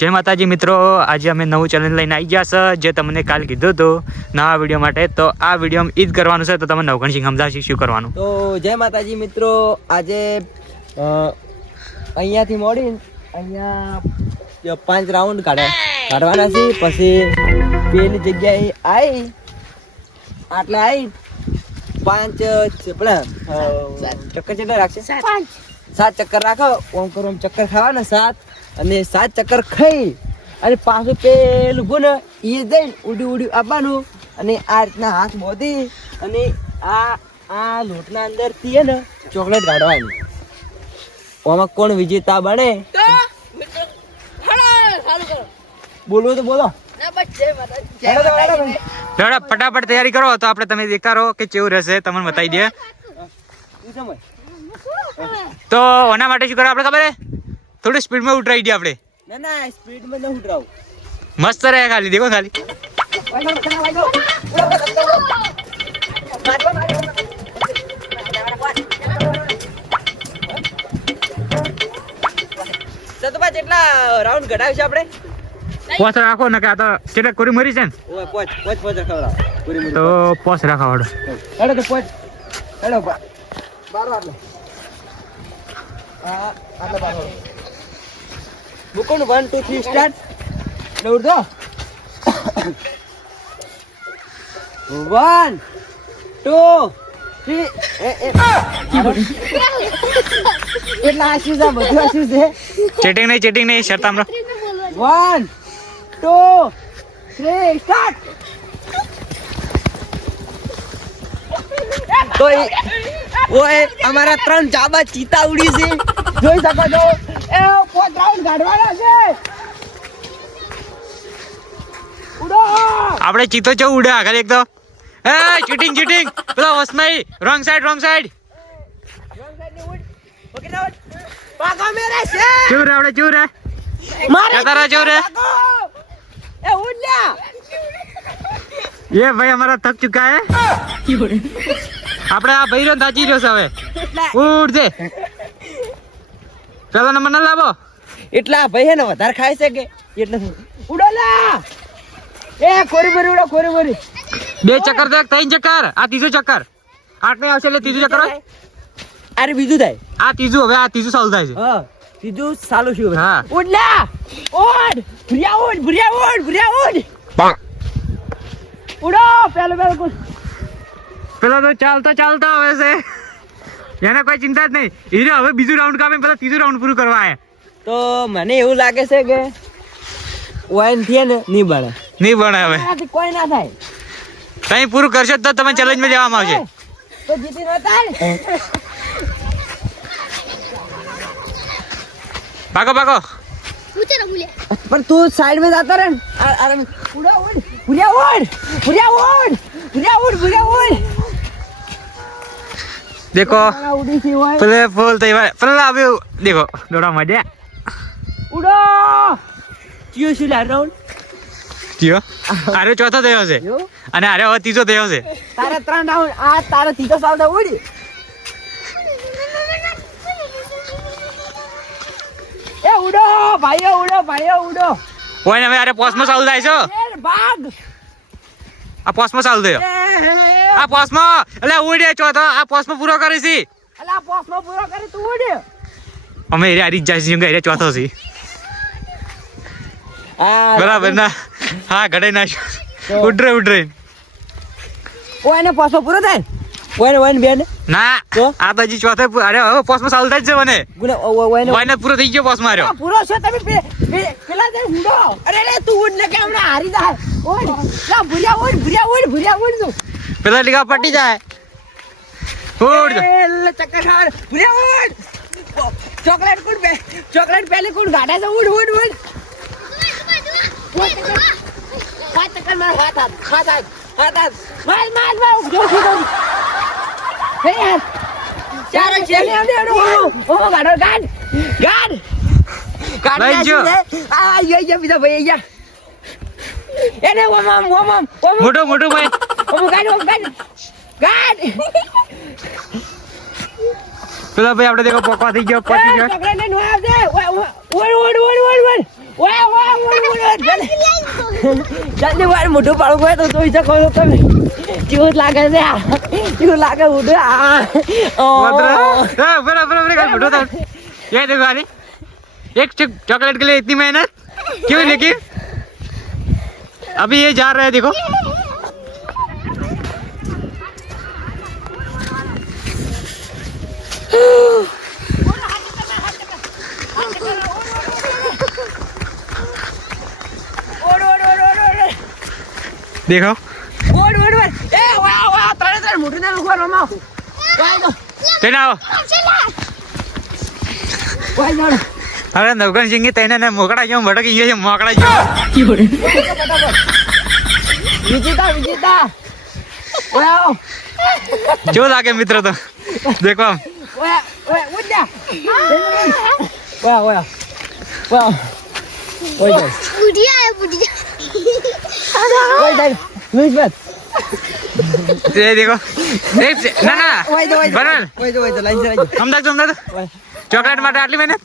જય માતાજી મિત્રો, આજે અમે નવું ચેલેન્જ લઈને આવી ગયા છે જે તમને કાલ કીધું હતું નવા વિડીયો માટે. તો આ વિડીયોમાં ઈ જ કરવાનું છે. તો તમે નવગણસિંહ સમજાવશી શું કરવાનું. તો જય માતાજી મિત્રો, આજે અહીંયાથી મોડી અહીંયા 5 રાઉન્ડ કાઢવાના છે. પછી પેલી જગ્યાએ આવી આટલે આવી 5 ચક્કર કેટલા રાખશે? 7 ચક્કર રાખો. ઓમ કરો ઓમ ચક્કર ખાવાના 7 અને 7 ચક્કર ખાઈ અને પાછું પેલું ગુને એ જઈને ઉડી આવવાનું અને આ રીતના હાથ બોધી અને આ લોટના અંદર થી ને ચોકલેટ કાઢવાની. આમાં કોણ વિજેતા બને બોલો તો બોલો. ફટાફટ તૈયારી કરો. તો આપણે તમે દેખાડો કે કેવું રહેશે તમને બતાવી દે. તો એના માટે શું કરો આપણે ખબર હે? થોડી સ્પીડમાં ઉતરાઈ દે આપણે. ના સ્પીડમાં ન ઉતરાવ. મસ્ત રહે ખાલી દેખો ખાલી. સતપા કેટલા રાઉન્ડ ઘટાડ્યું છે આપણે? 5 રાખો ને કે આ તો કેટલા કોરી મરી છે ને. ઓય 5 ખવડાવ. પૂરી મરી તો 5 રાખો વાળો. હેડો તો 5 હેડો બારો આટલો. આટલો બારો. મુકોન 1 2 3 સ્ટાર્ટ. દોડ દો. 1 2 3 એટલા આશી છે બધું આશી છે. ચેટિંગ નહીં શરત આમરો. 1 2 3 સ્ટાર્ટ. તો ઓય અમારા 3 જાબા ચીતા ઉડી છે જોઈ શકો છો. એ 5 રાઉન્ડ કાઢવાના છે. ઉડો આપણે ચીતો ચો ઉડે આગળ એક તો. એ ચીટિંગ પેલો વસમાઈ રોંગ સાઈડ રોંગ સાઈડ ની ઉડ. ઓકે ના ઉડ પાગા મેરે છે. ચૂર રે આપણે ચૂર રે મારે તારા ચૂર રે. એ ઉડ લ્યા. ये भाई हमारा थक चुका है. આપણે આ ભઈરો દાચી રહ્યો છે હવે. ઉડ દે. પેલો નંબર ના લાવો. એટલા ભાઈ હે ને વધારે ખાય છે કે એટલે ઉડો લા. એ કોરી મરી ઉડો કોરી મરી. 2 ચક્કર દે 3 ચક્કર. આ ત્રીજો ચક્કર. આટલે આવશે એટલે ત્રીજું ચક્કર હોય. અરે બીજું થાય. આ ત્રીજું હવે આ ત્રીજું ચાલુ થાય છે. હા ત્રીજું ચાલુ છે. હા ઉડ લા. ઉડ ભુરિયા ઉડ. ઉડો પેલો પેલો તો ચાલતો હવે છે. એને કોઈ ચિંતા જ નહીં. હીરો હવે બીજું રાઉન્ડ કાપે પેલા ત્રીજું રાઉન્ડ પૂરું કરવા આયા. તો મને એવું લાગે છે કે વાઈન થી ને નહીં બને હવે કોઈ ના થાય. કઈ પૂરું કરશો તો તમે ચેલેન્જમાં જવામાં આવશે. તો જીતી ન થાય. ભાગો પણ તું સાઈડ में जाता रह. उड़ा उड़ भुरिया उड़. देखो उड़ी सी हुआ पहले फूल तैयार पहले अभी देखो डोरा मजा उड़ो चियो से ला राउंड जियो. अरे ચોથો થયો છે અને અરે હવે ત્રીજો થયો છે. તારે 3 રાઉન્ડ આ તારે ત્રીજો સાલ ઉડી. એ ઉડો ભાઈઓ ઉડો. કોઈ હવે અરે પોસ્ટમાં ચાલુ થાય છે. ભાગ આ પોસ્ટમાં ચાલુ થયો. આ પોસ્ટમાં એટલે ઉડે ચોથો આ પોસ્ટમાં પૂરો કરી છે. અલા પોસ્ટમાં પૂરો કરી તું ઉડ. અમે એરે આરી જાય છે એરે ચોથો છે. બરાબર ના. હા ઘડે નાખ્યો. ઉડરે ઓ એને પોસ્ટમાં પૂરો થાય. ઓને બેન ના તો આ બાજી ચોથો અરે હવે પોસ્ટમાં ચાલુ થાય છે મને. ઓને પૂરો થઈ ગયો પોસ્ટમાં આવ્યો. પૂરો છે તમે પેલા દે ઉડો. અરે તું ઉડ ને કે હમણાં હારી જાય. ઓય લા ભુરિયા ઉડ તું. પેલા લીગા પટી જાય. ઉડ એ ચક્કર ખાવ ભુરિયા ઉડ. ચોકલેટ પહેલે કોણ ગાડા છે. ઉડ 5 ચક્કર માર હાથ માર જો છો. હે યાર ચાર છે ને ઓ ગાડો ગાડ લઈ જો. આ બીજા ભાઈ યાર. એને ઓમ મોટો ભાઈ ગાડ ચલો ભાઈ આપણે દેખો પોકવા થઈ ગયો પહોંચી ગયો ચોકલેટ લઈને આવજે જલ્દી વાર મોટું પાડું હોય તો જોઈ શકો છો તમે કેવું લાગે છે કેવું લાગે મોટું बराबर मोटो था ये देखो आली एक चॉकलेट के लिए इतनी मेहनत क्यों लेकिन अभी ये जा रहा है देखो देखो तेना अरे नवगण सिंह तेना ने मोकड़ा क्यों भटकी गयो मोकड़ा क्यों विजेता जो लागे मित्र तो देखो हम ये देखो ना ना बनल हम तक चॉकलेट માટે આટલી મહેનત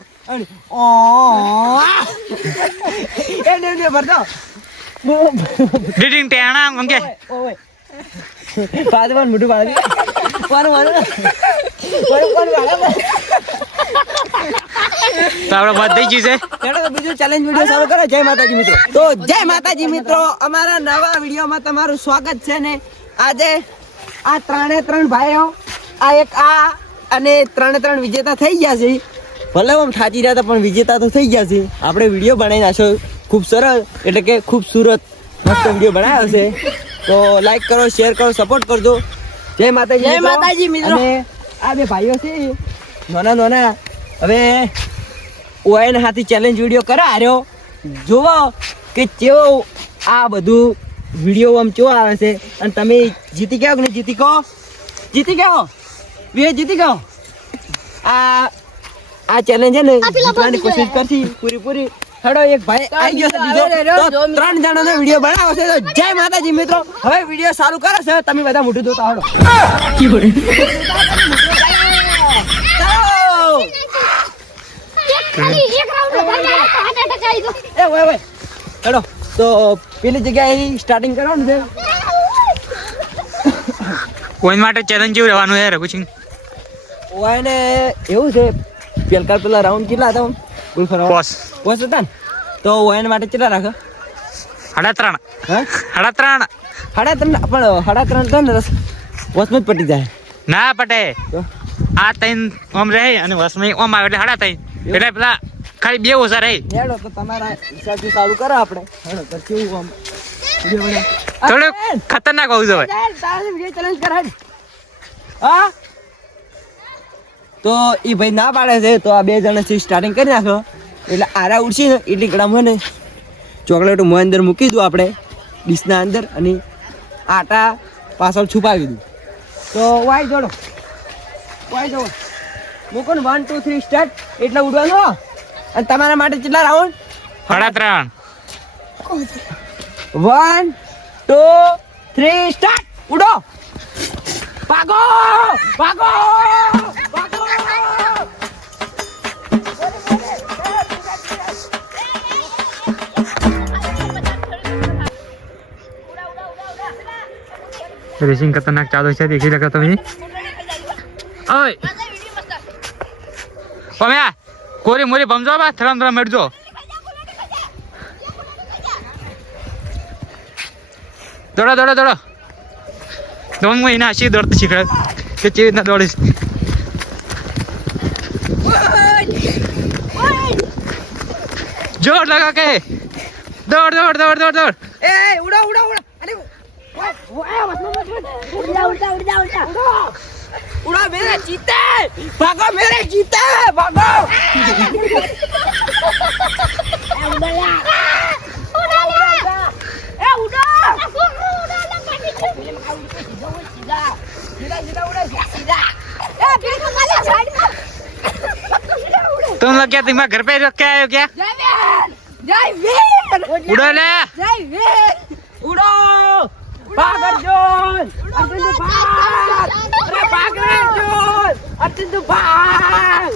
ડીડિંગ ટેણા મંગે પાદવાન મોટું પાડી તો આપણે બધી ચીજ છે તો બીજું ચેલેન્જ વિડિયો ચાલુ કરો જય માતાજી મિત્રો તો જય માતાજી મિત્રો અમારા નવા વિડિયોમાં તમારું સ્વાગત છે ને આજે આ ત્રણે ત્રણ ભાઈઓ આ એક આ અને ત્રણે ત્રણ વિજેતા થઈ ગયા છે ભલે આમ થાચી રહ્યા હતા પણ વિજેતા તો થઈ ગયા છે આપણે વિડીયો બનાવી નાખ્યો ખૂબ સરસ એટલે કે ખૂબસૂરત મસ્ત વિડીયો બનાવ્યો છે તો લાઈક કરો શેર કરો સપોર્ટ કરજો જય માતાજી મિત્રો અને આ બે ભાઈઓ છે નાના હવે ઓએન હાથી ચેલેન્જ વિડીયો કરાર્યો જોવો કે કેવો આ બધું વિડીયો આમ કેવો આવે છે અને તમે જીતી ગયા કે નહીં જીતી ગયો જીતી ગયો આ ચેલેન્જ છે ને જીતવાની કોશિશ કરશી પૂરી હેડો એક ભાઈ આવી ગયો છે બીજો તો 3 જણાનો વિડીયો બનાવ્યો છે તો જય માતાજી મિત્રો હવે વિડીયો ચાલુ કરે છે તમે બધા મોઢું જોતા હેડો હેડો તો પેલી જગ્યાએ સ્ટાર્ટિંગ કરવાનું છે કોઈ માટે ચેલેન્જ જેવું રહેવાનું છે રઘુસિંહ ઓયને એવું છે પેલા રાઉન્ડ કેટલા હતા કોઈ ફરવા પોસ હતા ને તો ઓયન માટે કેટલા રાખો 3.5 હા 3.5 3.5 પણ 3.5 તો ને વસમાં જ પટી જાય ના પટે તો આ ત્રણ ઓમ રહે અને વસમાં ઓમ આવે એટલે 3.5 એટલે પેલા ખાલી બે ઓછા રહે હેડો તો તમારા હિસાબથી ચાલુ કરો આપણે હેડો તો કેવું આમ થોડું ખતરનાક હોવું જોઈએ ચેલેન્જ કર હા તો એ ભાઈ ના પાડે છે તો આ બે જણાથી સ્ટાર્ટિંગ કરી નાખો એટલે આરા ઉડશી ને એટલી ગળામાં ને ચોકલેટો મોં અંદર મૂકી દઉં આપણે ડીશના અંદર અને આટા પાછળ છુપાવી દઉં તો વાય જોડો મૂકો ને 1 2 3 સ્ટાર્ટ એટલે ઉડવાનું અને તમારા માટે કેટલા રાઉન્ડ 3.5 1 2 3 સ્ટાર્ટ ઉડો ભાગો रेसिंग खतरनाक चालू है देखी लगा तुम्हें ओए पम्या कोरी मोरी बमजो बा थरम मेडजो दौड़ो दोन महीना अशी दौड़ते शिकड़ के चीज ना दौड़ीस जोर लगा के दौड़ ए उड़ा अरे उड़ा मेरे जीते भागो तुम लोग क्या तुम्हारे घर पे रख के आए हो क्या उड़ो ले उड़ो ભાગ અર્જુન તું ભાગ અરે ભાગ રે અર્જુન તું ભાગ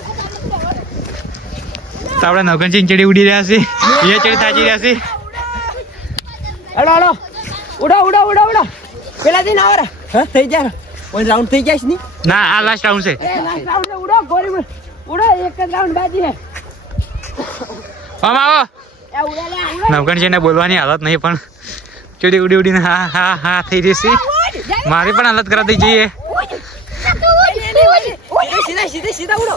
તો આપણે નવકણસિંહ ચડી ઉડી રહ્યા છે એ ચડી થાચી રહ્યા છે હેલો હેલો ઉડો ઉડો ઉડો ઉડો પેલા દિન આવરે હા થઈ જાય વન રાઉન્ડ થઈ જાય ની ના આ લાસ્ટ રાઉન્ડ છે લાસ્ટ રાઉન્ડ ઉડો ગોરી ઉડો એક જ રાઉન્ડ બાકી હે આમ આવો એ ઉડો લે ઉડો નવકણસિંહને બોલવાની હાલત નહીં પણ ચડી ઉડી ઉડીને હા હા હા થઈ રહી છે મારી પણ હાલત કરાવી જોઈએ સીધા સીધા સીધા ઉડો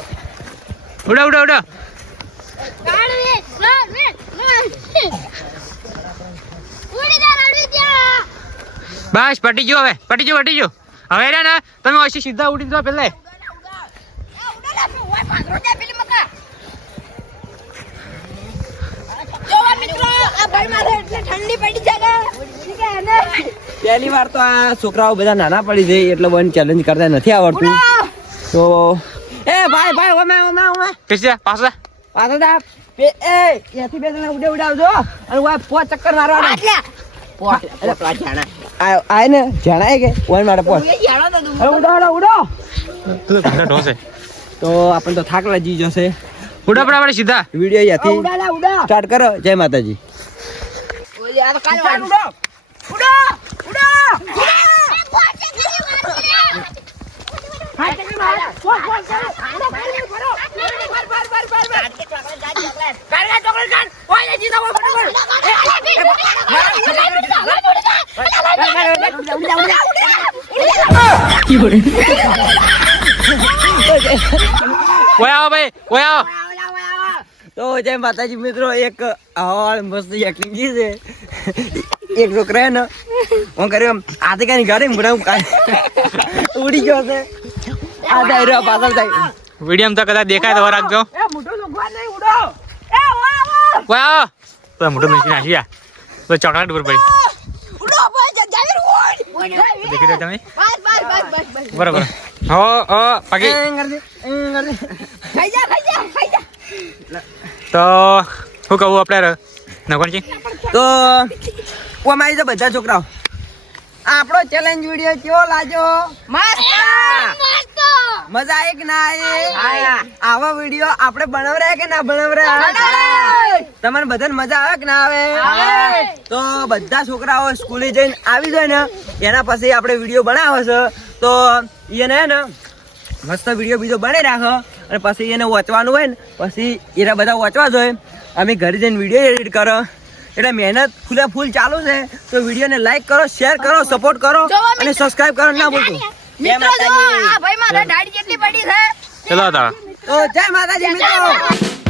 ઉડો ઉડો ઉડો બસ પટી ગયો હવે પટી ગયો હવે રે ને તમે ઓછી સીધા ઉડી જાઓ પેલે પહેલી વાર તો આ છોકરાઓ બધા નાના પડી જાય એટલે બન ચેલેન્જ કરતા નથી આવડતું તો એ ભાઈ ભાઈ ઓમે ઓમે ઓમે કશે પાછો પાછો દા એ એથી બે જણા ઉડે ઉડાવજો અને ઓય પોચ ચક્કર મારવાના પોચ એટલે પ્લા જાણા આય ને જાણાય કે ઓય મારે પોચ અરે ઉડો ઉડો ઉડો તું તો ઘાટા ઢોસે તો આપણને તો થાક લાગી જશે ઉડો પણ આપણે સીધા વિડિયો અહીંયાથી સ્ટાર્ટ કરો જય માતાજી ઓય આવો ભાઈ ઓય આવો તો જય માતાજી મિત્રો એક હવાળ મસ્ત એક્ટિંગ છે એક છોકરા ને હું કર્યો આતે કાની ગાડી બનાવું ઉડી ગયો છે આ જાય રહ્યો પાછળ જાય વિડીયો તો કદાચ દેખાય તો રાખજો એ મોટો છોકરા નહીં ઉડો એ ઓય આવો તો મોટો નથી નાખી યા તો ચોકલેટ ઉપર પડી ઉડો બસ જાવીર ઉડ દેખી દે તમે બસ બરાબર હો હો પાકી ખાઈ જા તો શું કહું આપણે નવકણસિંહ તો અમારી તો બધા છોકરાઓ આપણો ચેલેન્જ વિડિયો કેવો લાગ્યો મસ્ત મજા આવી કે ના આવી આવા વિડિયો આપણે બનાવરાય કે ના બનાવરાય તમને બધાને મજા આવે કે ના આવે તો બધા છોકરાઓ સ્કૂલે જઈને આવી જાય ને એના પછી આપણે વિડિયો બનાવે છે તો એને ને મસ્ત વિડિયો બીજો બનાવી રાખો અને પછી એને વાંચવાનું હોય ને પછી એના બધા વાંચવા જોઈએ અમે ઘરે જઈને વિડિયો એડિટ કરો એટલે મહેનત ફૂલે ફૂલ ચાલુ છે તો વિડિયોને લાઈક કરો શેર કરો સપોર્ટ કરો અને સબસ્ક્રાઇબ કરો ના ભૂલતું મિત્રો જો આ ભાઈ મારા દાઢી કેટલી પડી છે ચલો તા તો જય માતાજી મિત્રો